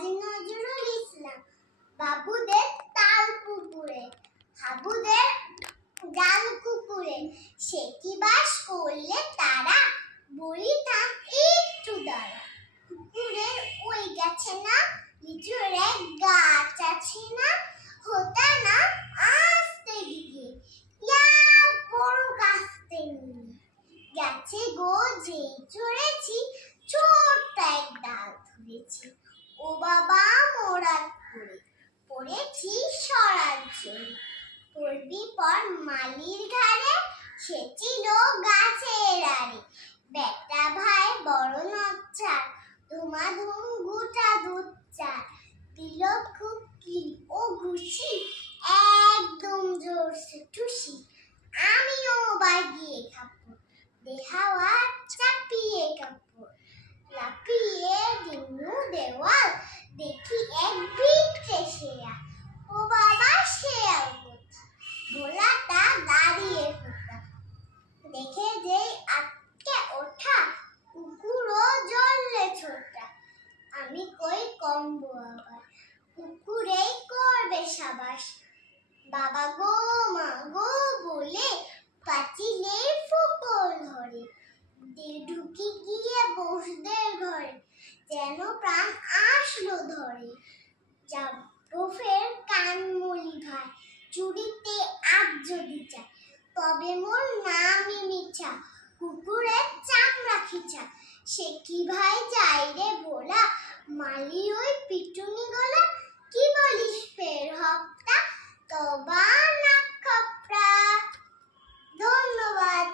কাজী নজরুল ইসলাম। বাবুদের তাল পুকুরে, হাবুদের জাল কুকুরে, সে কি বাস করলে তারা, বলি থাম একটু দাঁড়া। পুকুরের ওই গেছে না, লিচুর এক গাছ আছে না, হোতা না আস্তে গিয়ে, ইয়া বড় কাস্তে নিয়ে গেছে গো যেই চড়েছি, ছোট্ট এক ডাল ধরেছি, ও বাবা মোরাদ করে পড়েছি সরার জন্য। পড়বি পর মালির ঘাড়ে, সে ছিল গাছের আড়ে, বেটা ভাই বড় নচ্চার, ধুমাধুম গোটা দুধ চার, দিল খুব কি ও ঘুষি, একদম জোরসে ঠুসি, আমিও বাগিয়ে কাপড়, দেহাওয়া চাপিয়ে কাপড়, লাফিয়ে দিনু দেওয়াল, দেখি এক বিটকে শেয়াল, ও বাবা শেয়াল কোথা, ভোলাটা দাঁড়িয়ে কোথা, দেখে যেই আটকে ওঠা, কুকুরও জ্বললে ছোটা, আমি কই কমবো আবার, কুকুরেই করবে সাবাস, বাবা গো মা গো বলে পাঁচিলে ফোকর ধরে, ঢুকি গিয়ে বসদের ঘরে, যেন প্রাণ আসলো ধরে, যাবো ফের কানমুলি ভাই, চুরিতে আজ যদি চায়, তবে মোর নামই মিছা, কুকুরের চামড়া খিচা, সে কি ভাই যাই রে ভোলা, মালি ওই পিটুনি গলা, কি বলিস ফের হপ্তা, তবা না খপরা। ধন্যবাদ।